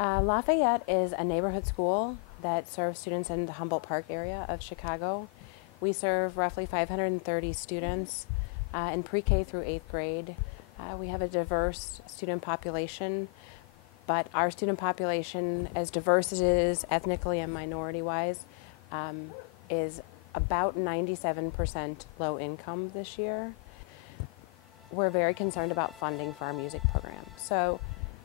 Lafayette is a neighborhood school that serves students in the Humboldt Park area of Chicago. We serve roughly 530 students in pre-K through 8th grade. We have a diverse student population, but our student population, as diverse as it is ethnically and minority-wise, is about 97% low income this year. We're very concerned about funding for our music program. So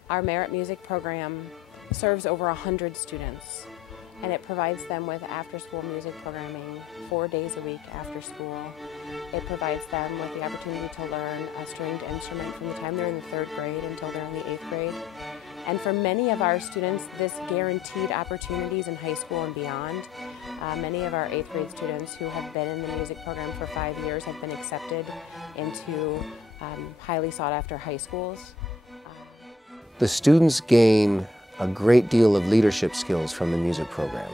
our Merit Music program serves over 100 students, and it provides them with after-school music programming 4 days a week after school. It provides them with the opportunity to learn a stringed instrument from the time they're in the 3rd grade until they're in the 8th grade. And for many of our students, this guaranteed opportunities in high school and beyond. Many of our 8th grade students who have been in the music program for 5 years have been accepted into highly sought after high schools. The students gain a great deal of leadership skills from the music program.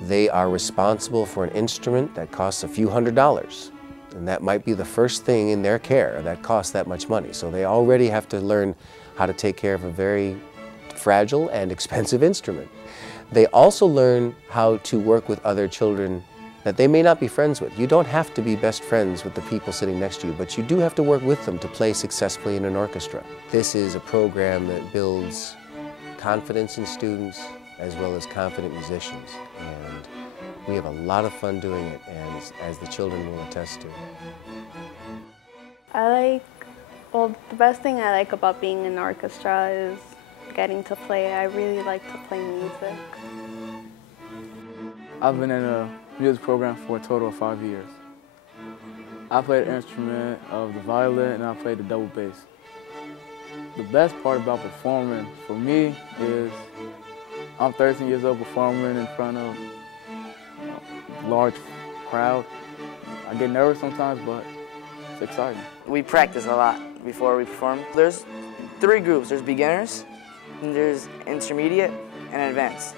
They are responsible for an instrument that costs a few $100s, and that might be the first thing in their care that costs that much money. So they already have to learn how to take care of a very fragile and expensive instrument. They also learn how to work with other children that they may not be friends with. You don't have to be best friends with the people sitting next to you, but you do have to work with them to play successfully in an orchestra. This is a program that builds confidence in students as well as confident musicians, and we have a lot of fun doing it, and as the children will attest to. Well, the best thing I like about being in an orchestra is getting to play. I really like to play music. I've been in a music program for a total of 5 years. I played an instrument of the violin and I played the double bass. The best part about performing for me is I'm 13 years old performing in front of a large crowd. I get nervous sometimes, but it's exciting. We practice a lot before we perform. There's 3 groups. There's beginners, and there's intermediate, and advanced.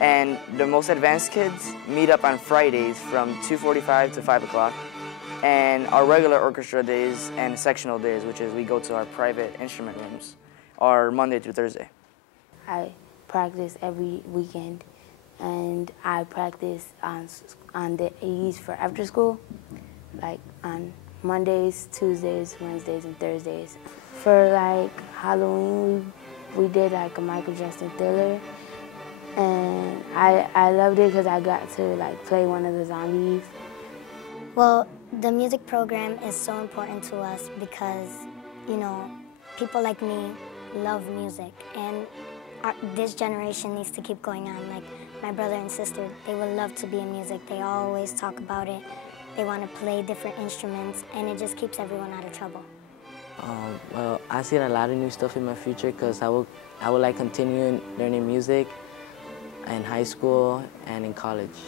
And the most advanced kids meet up on Fridays from 2:45 to 5 o'clock. And our regular orchestra days and sectional days, which is we go to our private instrument rooms, are Monday through Thursday. I practice every weekend, and I practice on the 80s for after school, like on Mondays, Tuesdays, Wednesdays, and Thursdays. For like Halloween, we did like a Michael Jackson Thriller, and I loved it because I got to like play one of the zombies. Well, the music program is so important to us because, you know, people like me love music, and this generation needs to keep going on. Like my brother and sister, they would love to be in music. They always talk about it. They want to play different instruments, and it just keeps everyone out of trouble. Well, I see a lot of new stuff in my future because I would like continuing learning music in high school and in college.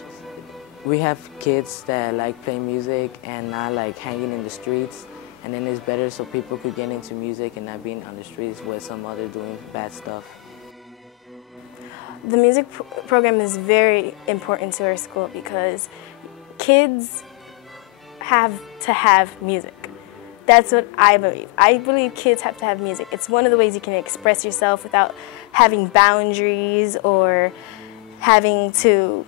We have kids that like playing music and not like hanging in the streets, and then it's better so people could get into music and not being on the streets with some other doing bad stuff. The music program is very important to our school because kids have to have music. That's what I believe. I believe kids have to have music. It's one of the ways you can express yourself without having boundaries or having to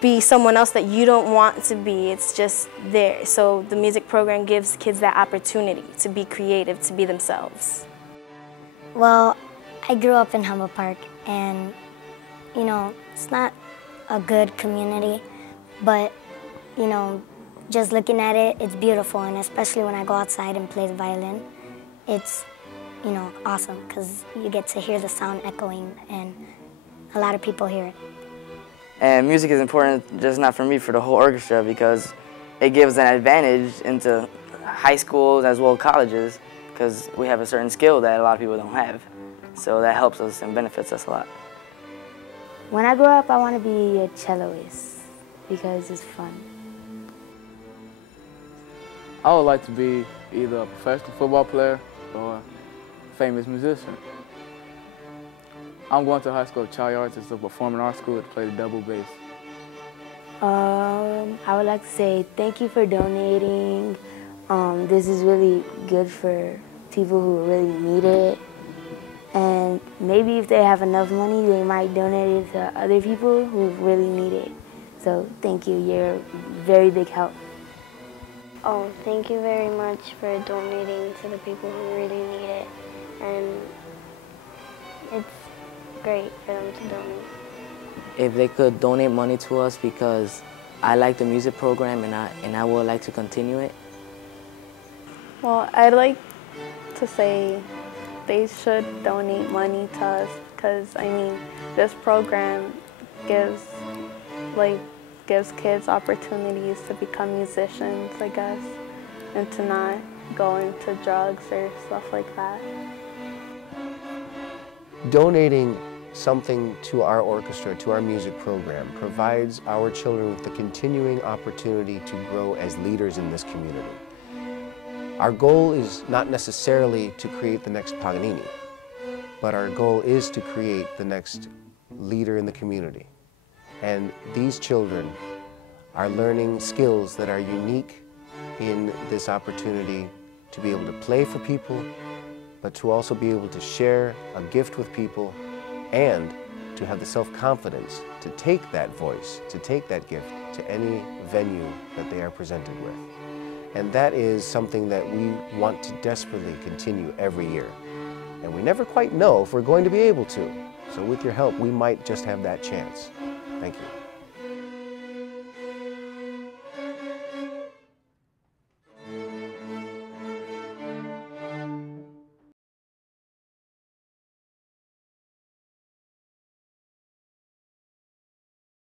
be someone else that you don't want to be. It's just there. So the music program gives kids that opportunity to be creative, to be themselves. Well, I grew up in Humboldt Park, and, you know, it's not a good community, but, you know, just looking at it, it's beautiful, and especially when I go outside and play the violin, it's, you know, awesome, because you get to hear the sound echoing, and a lot of people hear it. And music is important, just not for me, for the whole orchestra, because it gives an advantage into high schools as well as colleges, because we have a certain skill that a lot of people don't have. So that helps us and benefits us a lot. When I grow up, I want to be a celloist because it's fun. I would like to be either a professional football player or a famous musician. I'm going to high school of Child Arts. It's a performing arts school to play the double bass. I would like to say thank you for donating. This is really good for people who really need it. And and maybe if they have enough money, they might donate it to other people who really need it. So thank you, you're a very big help. Oh, thank you very much for donating to the people who really need it. And it's great for them to donate. If they could donate money to us, because I like the music program and I would like to continue it. Well, I'd like to say they should donate money to us because, I mean, this program gives kids opportunities to become musicians, I guess, and to not go into drugs or stuff like that. Donating something to our orchestra, to our music program, provides our children with the continuing opportunity to grow as leaders in this community. Our goal is not necessarily to create the next Paganini, but our goal is to create the next leader in the community. And these children are learning skills that are unique in this opportunity to be able to play for people, but to also be able to share a gift with people and to have the self-confidence to take that voice, to take that gift to any venue that they are presented with. And that is something that we want to desperately continue every year. And we never quite know if we're going to be able to. So with your help, we might just have that chance. Thank you.